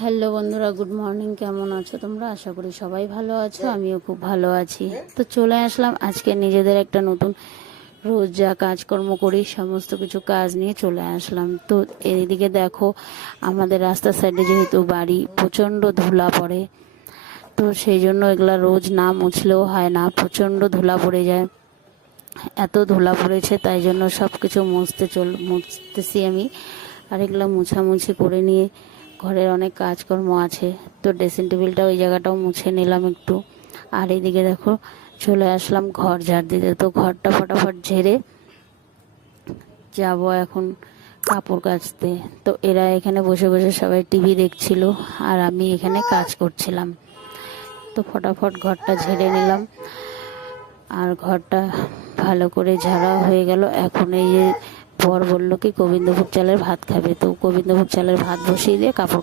Hello বন্ধুরা, good morning. কেমন আছো তোমরা? আশা করি সবাই ভালো আছো, আমিও খুব ভালো আছি। তো চলে আসলাম আজকে নিজেদের একটা নতুন, রোজ যা কাজকর্ম করি সমস্ত কিছু কাজ নিয়ে চলে আসলাম। তো এইদিকে দেখো, আমাদের রাস্তার সাইডে যেহেতু বাড়ি, প্রচণ্ড ধুলা পড়ে, তো সেই জন্য এগুলা রোজ না মুছলেও হয় না, প্রচণ্ড ধুলা পড়ে যায়। এত ধুলা পড়েছে, তাই জন্য সব কিছু মুছতেছি আমি। আর এগুলো মুছামুছি করে নিয়ে ঘরের অনেক কাজকর্ম আছে, তো ড্রেসিং টেবিলটা ওই জায়গাটাও মুছে নিলাম একটু। আর এদিকে দেখো, চলে আসলাম ঘর ঝাড় দিতে। তো ঘরটা ফটাফট ঝেড়ে যাব এখন কাপড় কাচতে। তো এরা এখানে বসে বসে সবাই টিভি দেখছিল, আর আমি এখানে কাজ করছিলাম। তো ফটাফট ঘরটা ঝেড়ে নিলাম, আর ঘরটা ভালো করে ঝাড়া হয়ে গেল। এখন এই যে বর বললো কি গোবিন্দভোগ চালের ভাত খাবে, তো গোবিন্দভোগ চালের ভাত বসিয়ে দিয়ে কাপড়